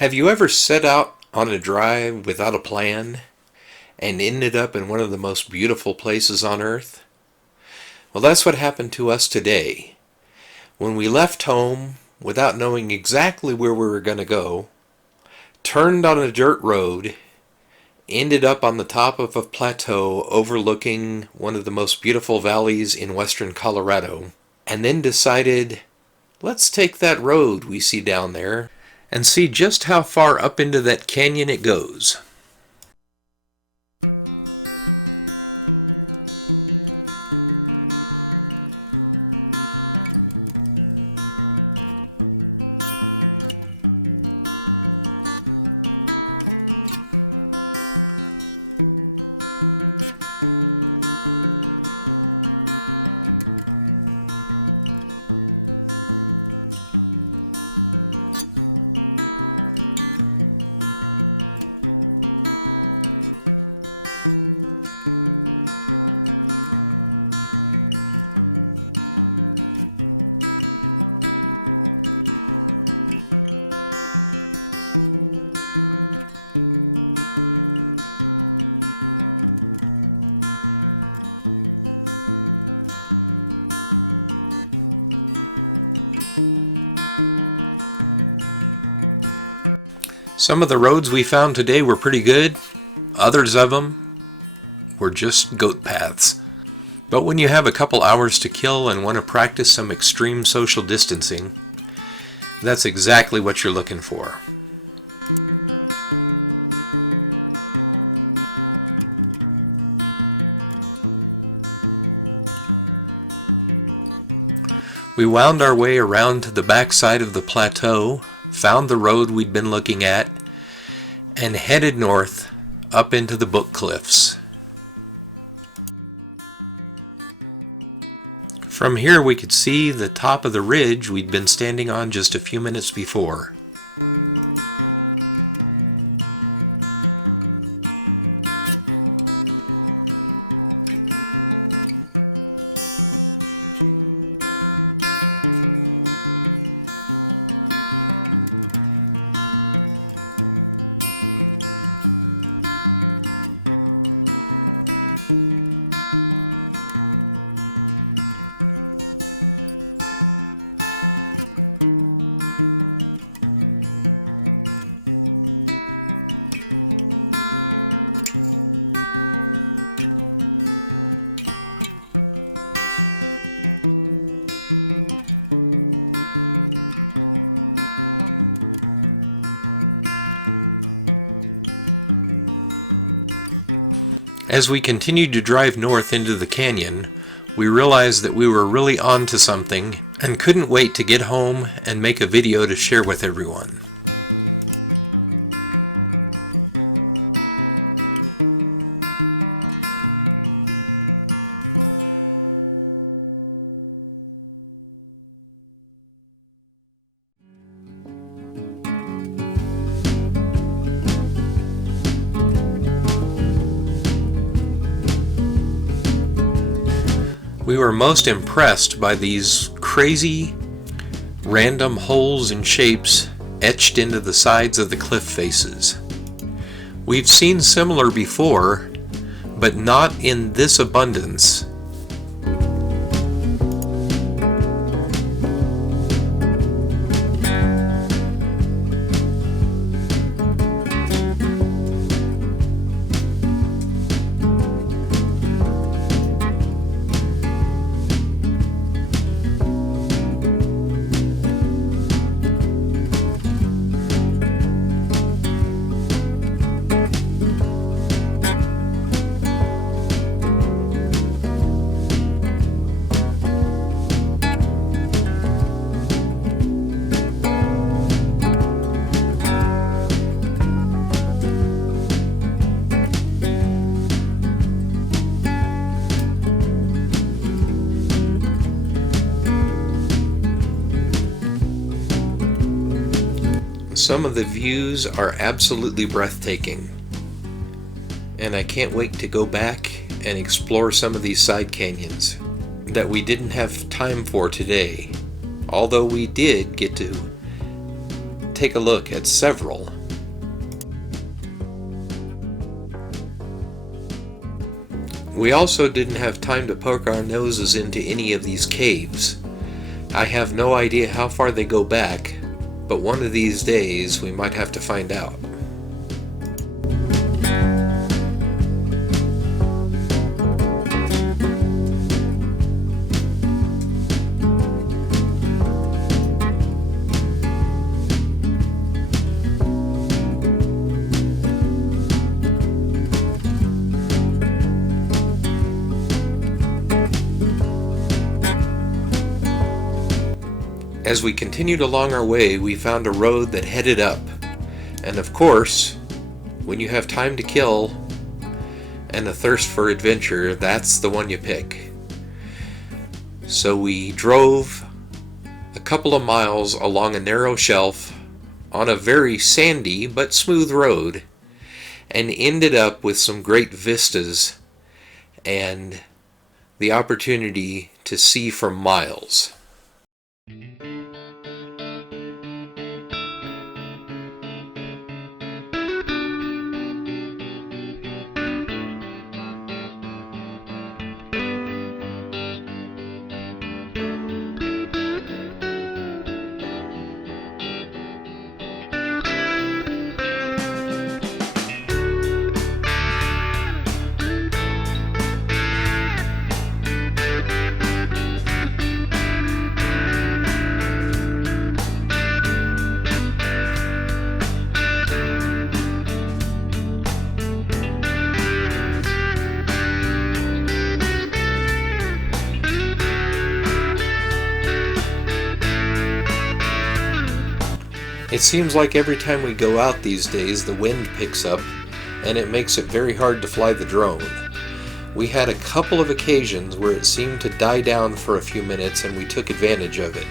Have you ever set out on a drive without a plan and ended up in one of the most beautiful places on earth? Well, that's what happened to us today. When we left home without knowing exactly where we were going to go, turned on a dirt road, ended up on the top of a plateau overlooking one of the most beautiful valleys in western Colorado, and then decided, let's take that road we see down there and see just how far up into that canyon it goes. Some of the roads we found today were pretty good. Others of them were just goat paths. But when you have a couple hours to kill and want to practice some extreme social distancing, that's exactly what you're looking for. We wound our way around to the backside of the plateau, found the road we'd been looking at, and headed north up into the Book Cliffs. From here we could see the top of the ridge we'd been standing on just a few minutes before. As we continued to drive north into the canyon, we realized that we were really on to something and couldn't wait to get home and make a video to share with everyone. We were most impressed by these crazy, random holes and shapes etched into the sides of the cliff faces. We've seen similar before, but not in this abundance. Some of the views are absolutely breathtaking, and I can't wait to go back and explore some of these side canyons that we didn't have time for today, although we did get to take a look at several. We also didn't have time to poke our noses into any of these caves. I have no idea how far they go back, but one of these days we might have to find out. As we continued along our way, we found a road that headed up. And of course, when you have time to kill and a thirst for adventure, that's the one you pick. So we drove a couple of miles along a narrow shelf on a very sandy but smooth road and ended up with some great vistas and the opportunity to see for miles. It seems like every time we go out these days, the wind picks up, and it makes it very hard to fly the drone. We had a couple of occasions where it seemed to die down for a few minutes, and we took advantage of it.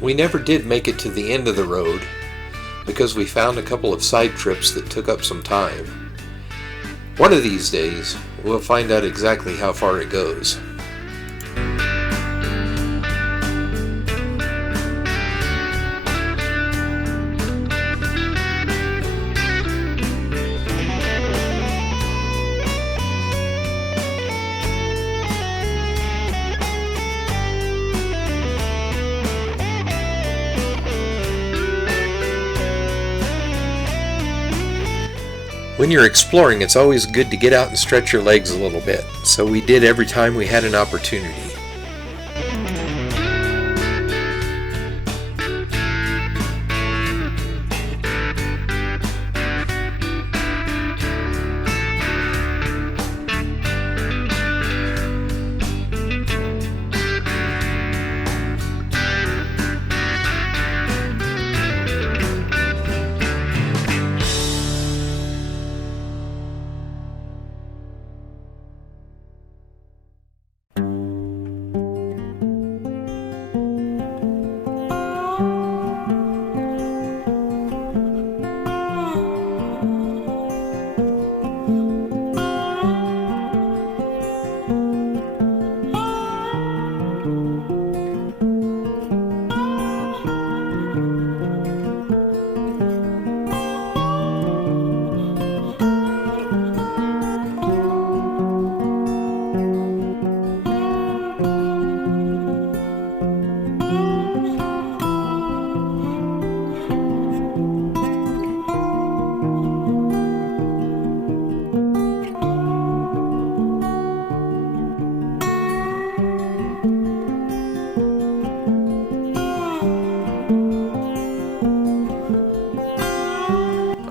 We never did make it to the end of the road because we found a couple of side trips that took up some time. One of these days, we'll find out exactly how far it goes. When you're exploring, it's always good to get out and stretch your legs a little bit, so we did every time we had an opportunity.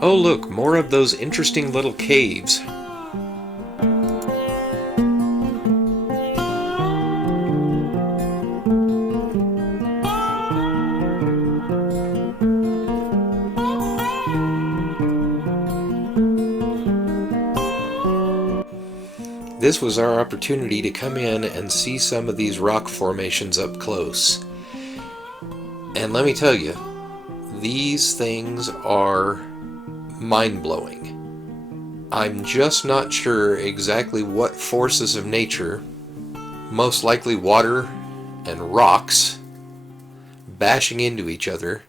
Oh look, more of those interesting little caves. This was our opportunity to come in and see some of these rock formations up close. And let me tell you, these things are mind-blowing. I'm just not sure exactly what forces of nature, most likely water and rocks, bashing into each other,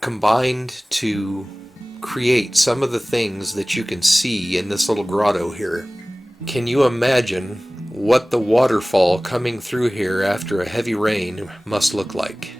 combined to create some of the things that you can see in this little grotto here. Can you imagine what the waterfall coming through here after a heavy rain must look like?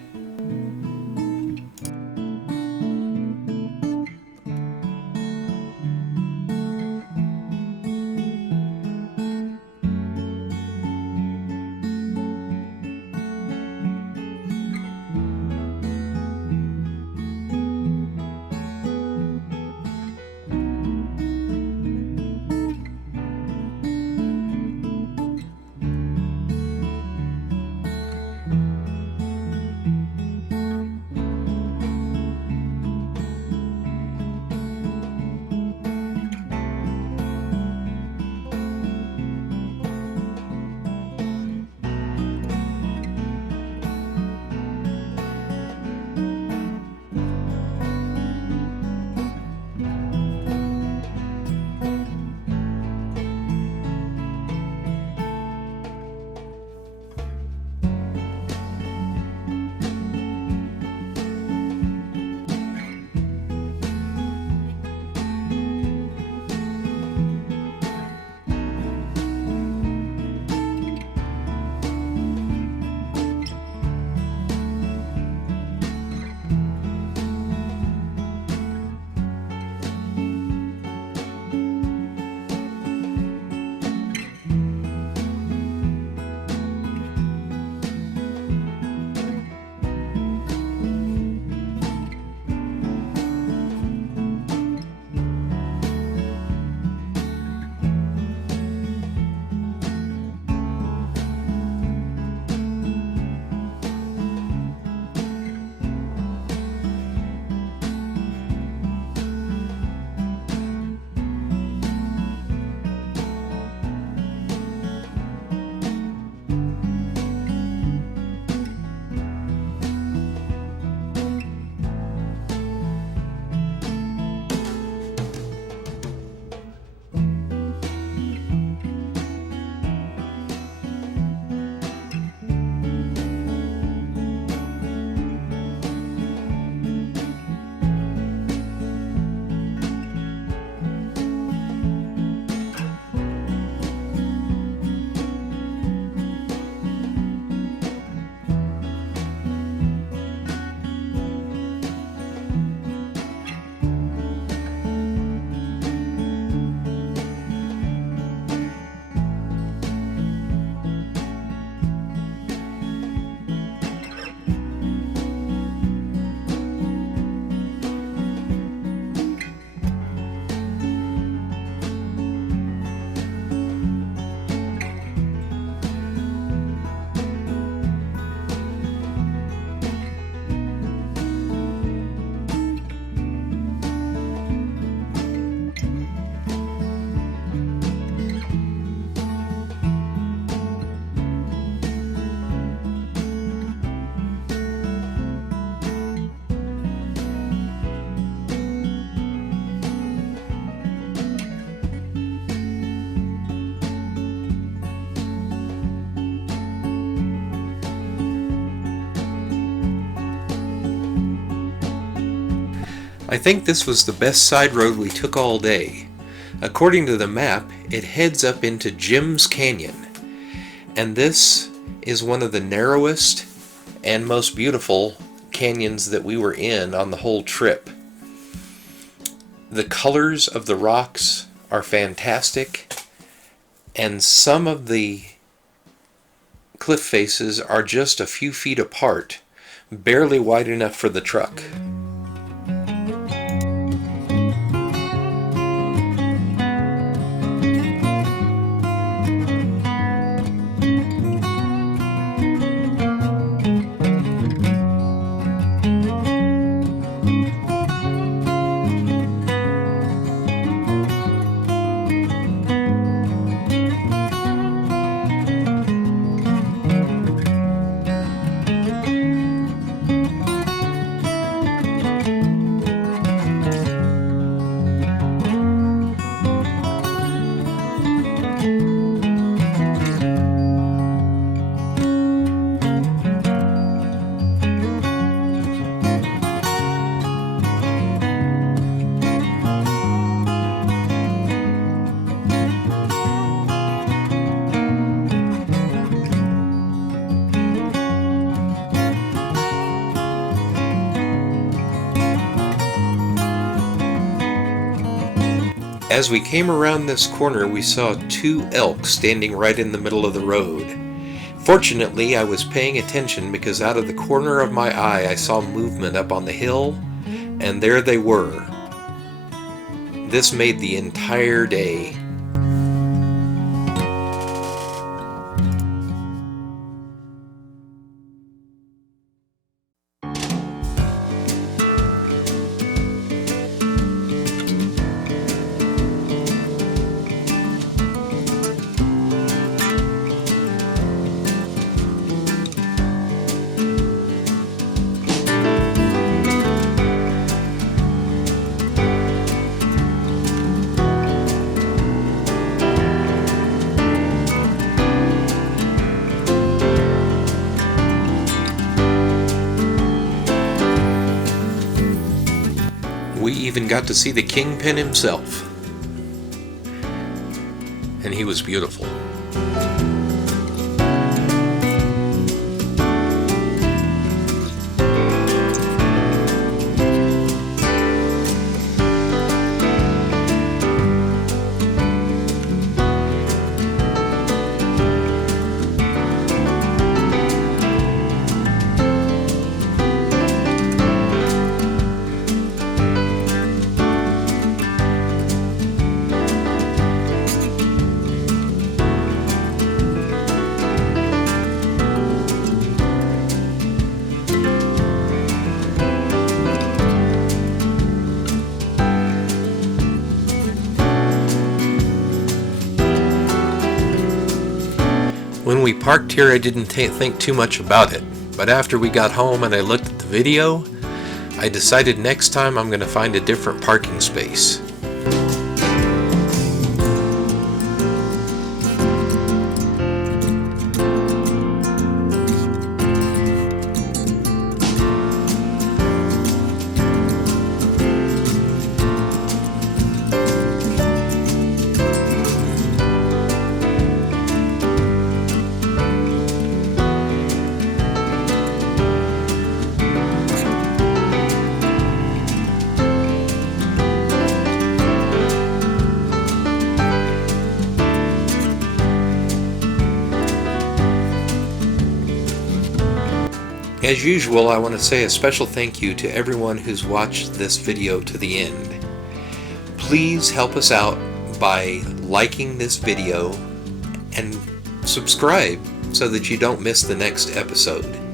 I think this was the best side road we took all day. According to the map, it heads up into Jim's Canyon, and this is one of the narrowest and most beautiful canyons that we were in on the whole trip. The colors of the rocks are fantastic, and some of the cliff faces are just a few feet apart, barely wide enough for the truck. As we came around this corner, we saw 2 elk standing right in the middle of the road. Fortunately, I was paying attention because out of the corner of my eye I saw movement up on the hill, and there they were. This made the entire day. We even got to see the kingpin himself, and he was beautiful. When we parked here, I didn't think too much about it, but after we got home and I looked at the video, I decided next time I'm going to find a different parking space. As usual, I want to say a special thank you to everyone who's watched this video to the end. Please help us out by liking this video and subscribe so that you don't miss the next episode.